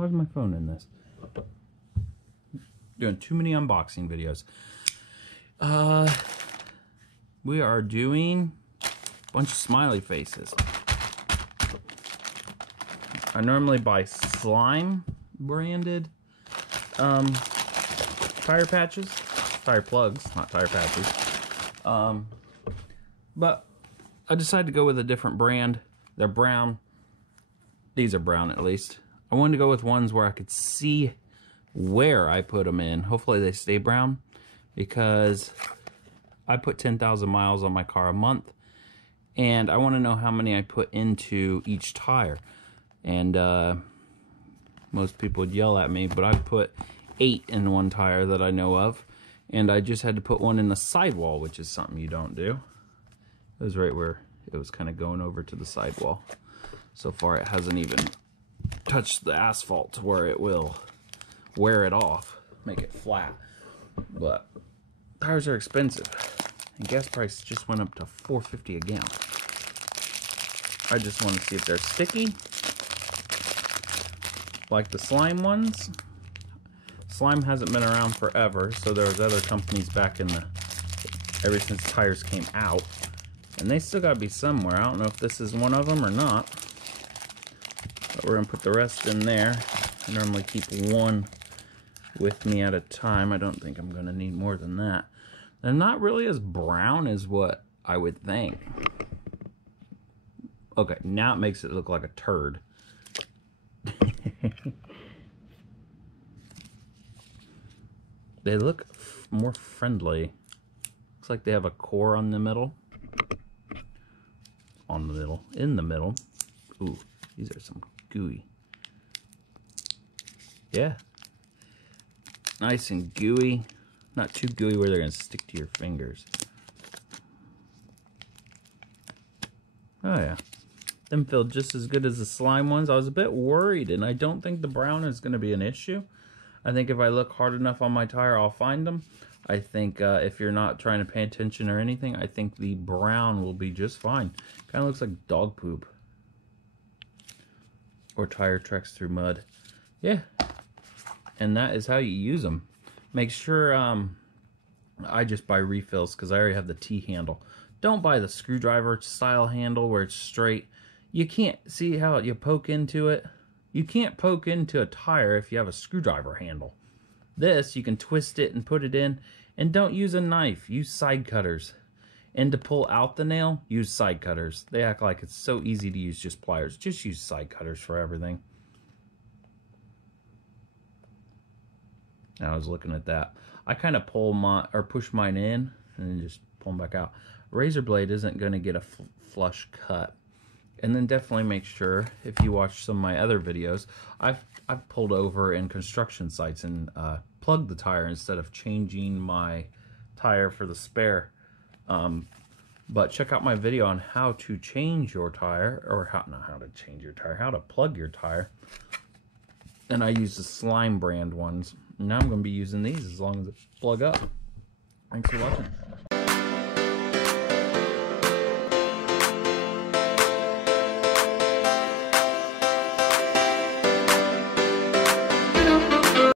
Why's my phone in this? Doing too many unboxing videos. We are doing a bunch of smiley faces. I normally buy Slime branded tire patches, tire plugs, not tire patches. But I decided to go with a different brand. They're brown. These are brown at least. I wanted to go with ones where I could see where I put them in. Hopefully they stay brown, because I put 10,000 miles on my car a month, and I want to know how many I put into each tire. And most people would yell at me, but I put 8 in one tire that I know of, and I just had to put one in the sidewall, which is something you don't do. It was right where it was kind of going over to the sidewall. So far it hasn't even touched the asphalt to where it will wear it off, make it flat. But tires are expensive, and gas price just went up to $4.50 a gallon. I just want to see if they're sticky, like the Slime ones. Slime hasn't been around forever, so there was other companies back in the, ever since tires came out, and they still gotta be somewhere. I don't know if this is one of them or not, but we're gonna put the rest in there. I normally keep one with me at a time. I don't think I'm gonna need more than that. They're not really as brown as what I would think. Okay, now it makes it look like a turd. They look more friendly. Looks like they have a core on the middle. On the middle. In the middle. Ooh, these are some gooey. Yeah. Nice and gooey. Not too gooey where they're going to stick to your fingers. Oh yeah. Them feel just as good as the Slime ones. I was a bit worried, and I don't think the brown is going to be an issue. I think if I look hard enough on my tire, I'll find them. I think if you're not trying to pay attention or anything, I think the brown will be just fine. Kind of looks like dog poop. Or tire tracks through mud. Yeah. And that is how you use them. Make sure, I just buy refills because I already have the T-handle. Don't buy the screwdriver style handle where it's straight. You can't see how you poke into it. You can't poke into a tire if you have a screwdriver handle. This, you can twist it and put it in. And don't use a knife. Use side cutters. And to pull out the nail, use side cutters. They act like it's so easy to use just pliers. Just use side cutters for everything. I was looking at that. I kind of push mine in and then just pull them back out. Razor blade isn't going to get a flush cut. And then definitely make sure, if you watch some of my other videos, I've pulled over in construction sites and plugged the tire instead of changing my tire for the spare. But check out my video on how to change your tire, or not how to change your tire, how to plug your tire. And I use the Slime brand ones. Now I'm going to be using these as long as it plug up. Thanks for watching.